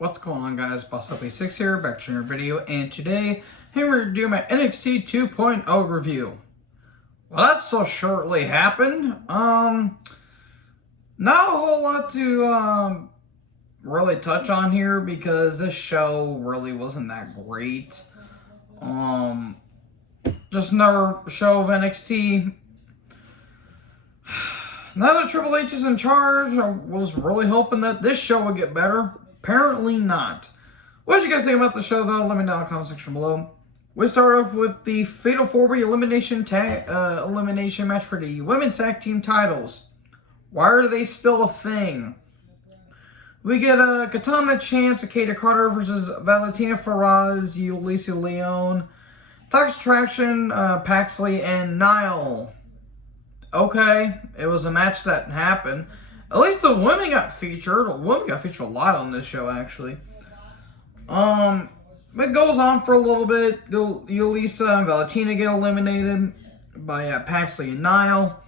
What's going on, guys? BossUp86 here, back to another video, and today I'm going to do my NXT 2.0 review. Well, that so shortly happened. Not a whole lot to really touch on here because this show really wasn't that great. Just another show of NXT. Now that Triple H is in charge, I was really hoping that this show would get better. Apparently not. What did you guys think about the show, though? Let me know in the comment section below. We start off with the Fatal 4-Way elimination match for the Women's Tag Team titles. Why are they still a thing? We get Katana Chance, Akita Carter versus Valentina Feroz, Ulysses Leon, Toxic Attraction, Paxley, and Niall. Okay, it was a match that happened. At least the women got featured. The women got featured a lot on this show, actually. It goes on for a little bit. Ulysses and Valentina get eliminated by Paxley and Niall.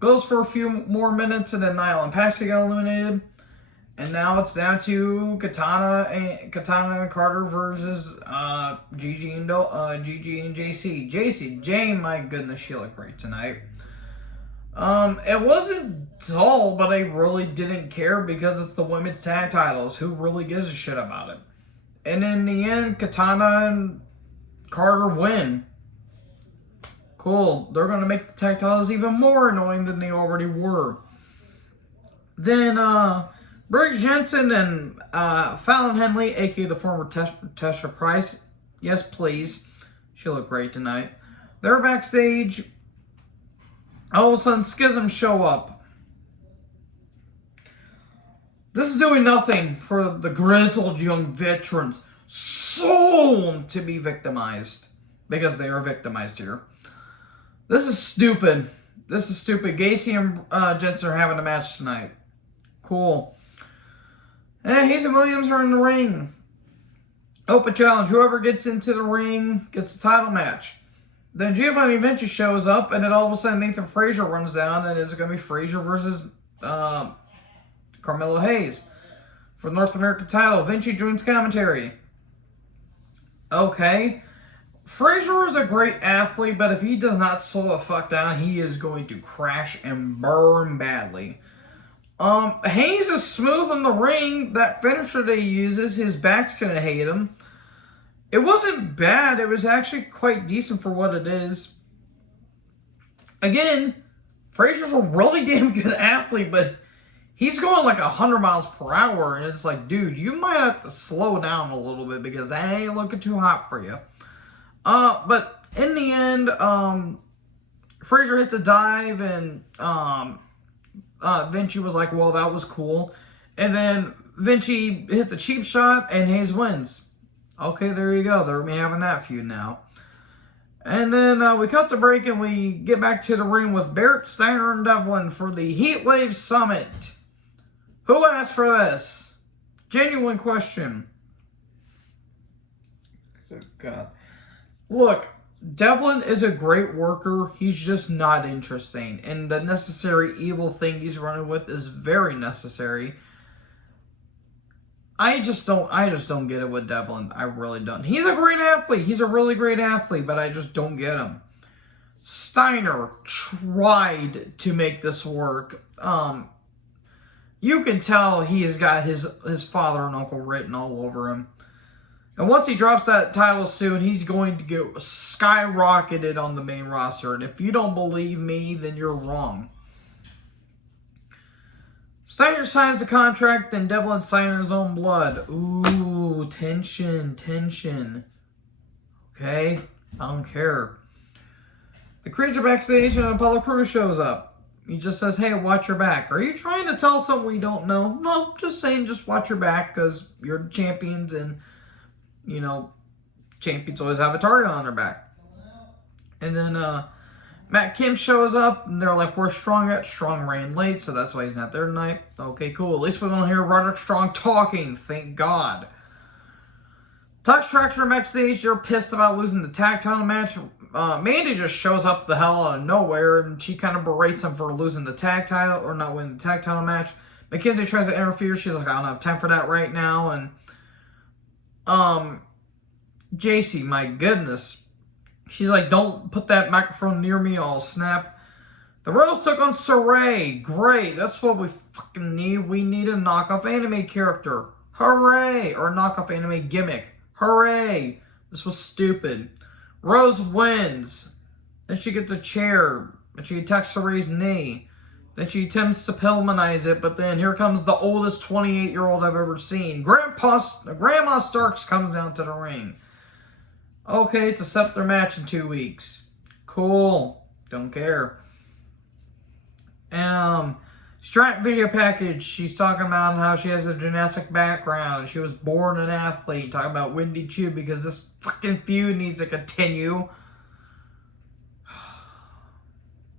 Goes for a few more minutes, and then Niall and Paxley got eliminated. And now it's down to Katana and Carter versus Gigi and JC. Jane, my goodness, she looked great tonight. It wasn't dull, but I really didn't care because it's the women's tag titles. Who really gives a shit about it? And in the end, Katana and Carter win. Cool. They're going to make the tag titles even more annoying than they already were. Then, Briggs Jensen and Fallon Henley, aka the former Tesha Price. Yes, please. She looked great tonight. They're backstage. All of a sudden, Schism show up. This is doing nothing for the grizzled young veterans soon to be victimized. Because they are victimized here. This is stupid. This is stupid. Gacy and Jensen are having a match tonight. Cool. And Hayes and Williams are in the ring. Open challenge. Whoever gets into the ring gets a title match. Then Giovanni Vinci shows up, and then all of a sudden Nathan Frazier runs down, and it's going to be Frazier versus Carmelo Hayes for the North American title. Vinci joins commentary. Okay. Frazier is a great athlete, but if he does not slow the fuck down, he is going to crash and burn badly. Hayes is smooth in the ring. That finisher that he uses, his back's going to hate him. It wasn't bad. It was actually quite decent for what it is. Again, Frazier's a really damn good athlete, but he's going like 100 miles per hour, and it's like, dude, you might have to slow down a little bit because that ain't looking too hot for you. But in the end, Frazier hits a dive, and Vinci was like, well, that was cool. And then Vinci hits a cheap shot, and Hayes wins. Okay, there you go. They're having that feud now. And then we cut the break and we get back to the ring with Barrett, Steiner, and Devlin for the Heatwave Summit. Who asked for this? Genuine question. Good God. Look, Devlin is a great worker. He's just not interesting. And the necessary evil thing he's running with is very necessary. I just don't get it with Devlin. I really don't. He's a great athlete. He's a really great athlete, but I just don't get him. Steiner tried to make this work. You can tell he has got his father and uncle written all over him. And once he drops that title soon, he's going to get skyrocketed on the main roster. And if you don't believe me, then you're wrong. Steiner signs the contract, then Devlin signs his own blood. Ooh, tension. Okay, I don't care. The Creeds are backstage, and Apollo Crews shows up. He just says, hey, watch your back. Are you trying to tell us something we don't know? No, just saying, just watch your back, because you're the champions, and, you know, champions always have a target on their back. And then, Matt Kim shows up, and they're like, we're Strong ran late, so that's why he's not there tonight. Okay, cool. At least we don't hear Roderick Strong talking, thank God. Toxic Attraction backstage, they're pissed about losing the tag title match. Mandy just shows up the hell out of nowhere, and she kind of berates him for losing the tag title, or not winning the tag title match. Mackenzie tries to interfere. She's like, I don't have time for that right now. And JC, my goodness. She's like, don't put that microphone near me, I'll snap. The Royals took on Saray. Great. That's what we fucking need. We need a knockoff anime character. Hooray. Or a knockoff anime gimmick. Hooray. This was stupid. Rose wins. Then she gets a chair. And she attacks Saray's knee. Then she attempts to Pillmanize it. But then here comes the oldest 28-year-old I've ever seen. Grandma Starks comes down to the ring. Okay, to set up their match in 2 weeks. Cool. Don't care. And Strat video package, she's talking about how she has a gymnastic background. She was born an athlete. Talking about Wendy Chu because this fucking feud needs to continue.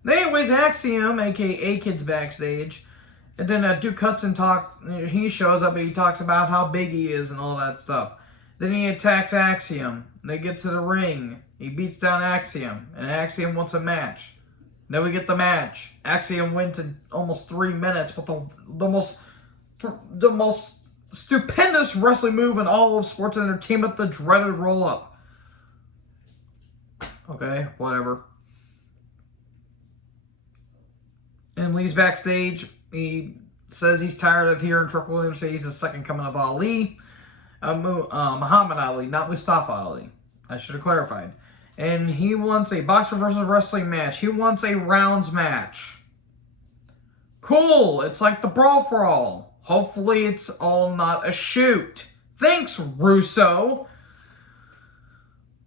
Anyways, Axiom, aka A-Kid's backstage. And then Duke Hudson he shows up and he talks about how big he is and all that stuff. Then he attacks Axiom. They get to the ring. He beats down Axiom. And Axiom wants a match. Then we get the match. Axiom wins in almost 3 minutes with the most stupendous wrestling move in all of sports entertainment, the dreaded roll-up. Okay, whatever. And Lee's backstage. He says he's tired of hearing Trick Williams say he's the second coming of Ali. Muhammad Ali, not Mustafa Ali. I should have clarified. And he wants a boxer versus wrestling match. He wants a rounds match. Cool. It's like the Brawl for All. Hopefully it's all not a shoot. Thanks, Russo.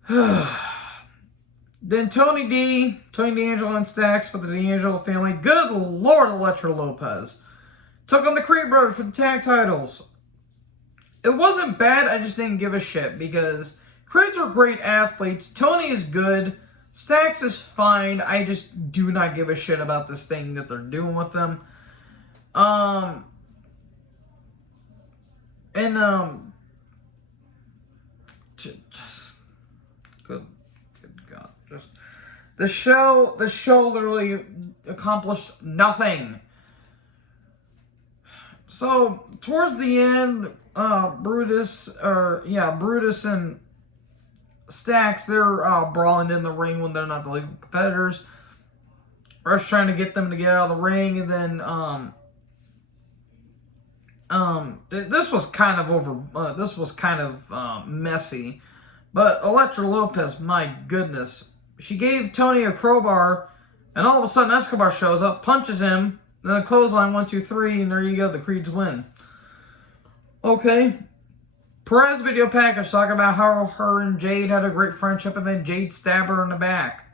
Then Tony D'Angelo and Stacks with the D'Angelo family. Good Lord, Electra Lopez. Took on the Creed brothers for the tag titles. It wasn't bad, I just didn't give a shit because Creeds are great athletes. Tony is good. Stacks is fine. I just do not give a shit about this thing that they're doing with them. Good God. Just the show literally accomplished nothing. So towards the end, Brutus and Stacks, they're brawling in the ring when they're not the legal competitors. Ref's trying to get them to get out of the ring, and then this was kind of messy. But Electra Lopez, my goodness, she gave Tony a crowbar, and all of a sudden Escobar shows up, punches him, then a clothesline 1, 2, 3, and there you go, the Creeds win. Okay. Perez video package talking about how her and Jade had a great friendship and then Jade stabbed her in the back.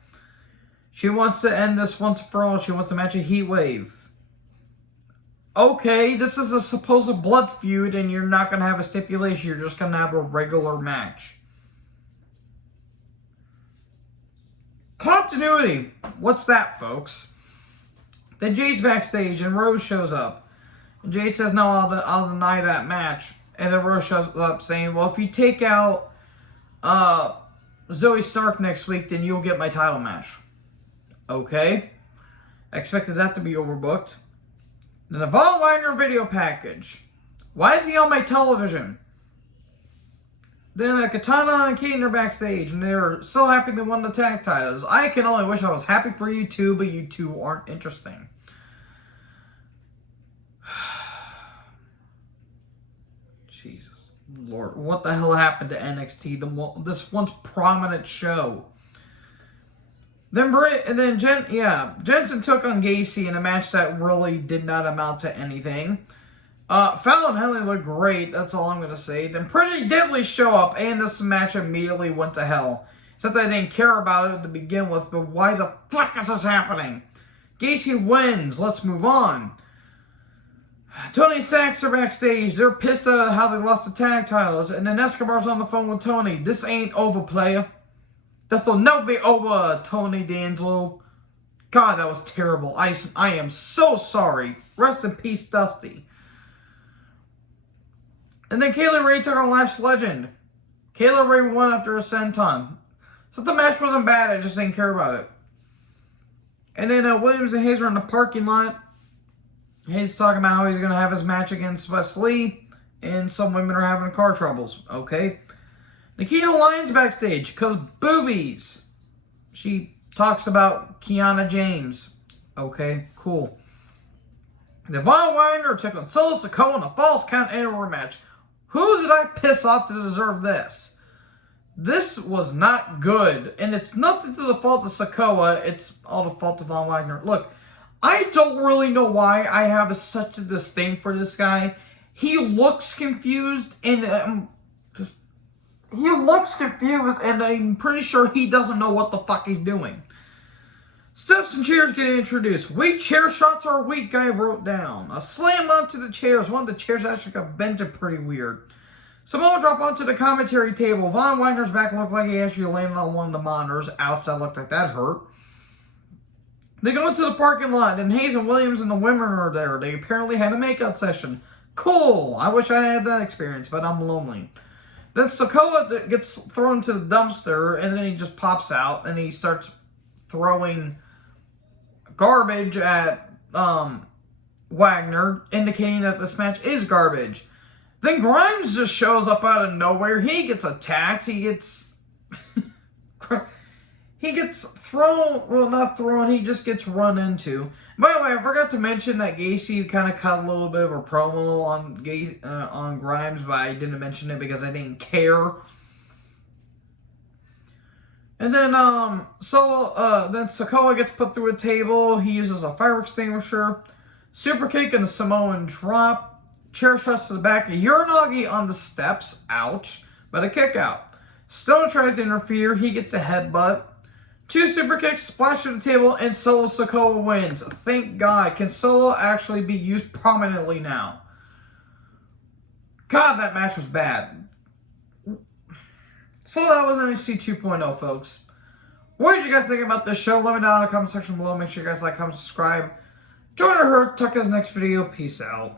She wants to end this once for all. She wants a match of Heat Wave. Okay, this is a supposed blood feud and you're not going to have a stipulation. You're just going to have a regular match. Continuity. What's that, folks? Then Jade's backstage and Rose shows up. And Jade says, no, I'll deny that match. And then Rose shows up saying, well, if you take out Zoe Stark next week, then you'll get my title match. Okay. I expected that to be overbooked. Then the Von Wagner video package. Why is he on my television? Then Katana and Kaden are backstage, and they're so happy they won the tag titles. I can only wish I was happy for you two, but you two aren't interesting. Jesus Lord, what the hell happened to NXT? This once prominent show. Then Jensen took on Gacy in a match that really did not amount to anything. Fallon Henley looked great, that's all I'm going to say. Then Pretty Deadly show up, and this match immediately went to hell. Except I didn't care about it to begin with, but why the fuck is this happening? Gacy wins, let's move on. Tony Stacks are backstage. They're pissed at how they lost the tag titles. And then Escobar's on the phone with Tony. This ain't over, player. This will never be over, Tony D'Angelo. God, that was terrible. I am so sorry. Rest in peace, Dusty. And then Kayla Ray took on Lash Legend. Kayla Ray won after a senton. So the match wasn't bad. I just didn't care about it. And then Williams and Hayes are in the parking lot. He's talking about how he's going to have his match against Wes Lee, and some women are having car troubles. Okay. Nikita Lyons backstage, because boobies. She talks about Kiana James. Okay, cool. Von Wagner took on Solo Sikoa in a false count anywhere match. Who did I piss off to deserve this? This was not good. And it's nothing to the fault of Sikoa. It's all the fault of Von Wagner. Look, I don't really know why I have such a disdain for this guy. He looks confused, and I'm pretty sure he doesn't know what the fuck he's doing. Steps and chairs getting introduced. Weak chair shots are weak, guy wrote down. A slam onto the chairs. One of the chairs actually got bent pretty weird. Samoa drop onto the commentary table. Von Wagner's back looked like he actually landed on one of the monitors. Ouch, that looked like that hurt. They go into the parking lot. Then Hayes and Williams and the women are there. They apparently had a makeout session. Cool. I wish I had that experience, but I'm lonely. Then Sikoa gets thrown to the dumpster, and then he just pops out, and he starts throwing garbage at Wagner, indicating that this match is garbage. Then Grimes just shows up out of nowhere. He gets attacked. He gets thrown. Well, not thrown. He just gets run into. By the way, I forgot to mention that Gacy kind of cut a little bit of a promo on Grimes, but I didn't mention it because I didn't care. And then then Sikoa gets put through a table. He uses a fire extinguisher. Super kick and a Samoan drop. Chair shots to the back. A Uranagi on the steps. Ouch. But a kick out. Stone tries to interfere. He gets a headbutt. 2 super kicks, splash to the table, and Solo Sikoa wins. Thank God. Can Solo actually be used prominently now? God, that match was bad. So that was NXT 2.0, folks. What did you guys think about this show? Let me know in the comment section below. Make sure you guys like, comment, subscribe. Join or hurt. Tuck us next video. Peace out.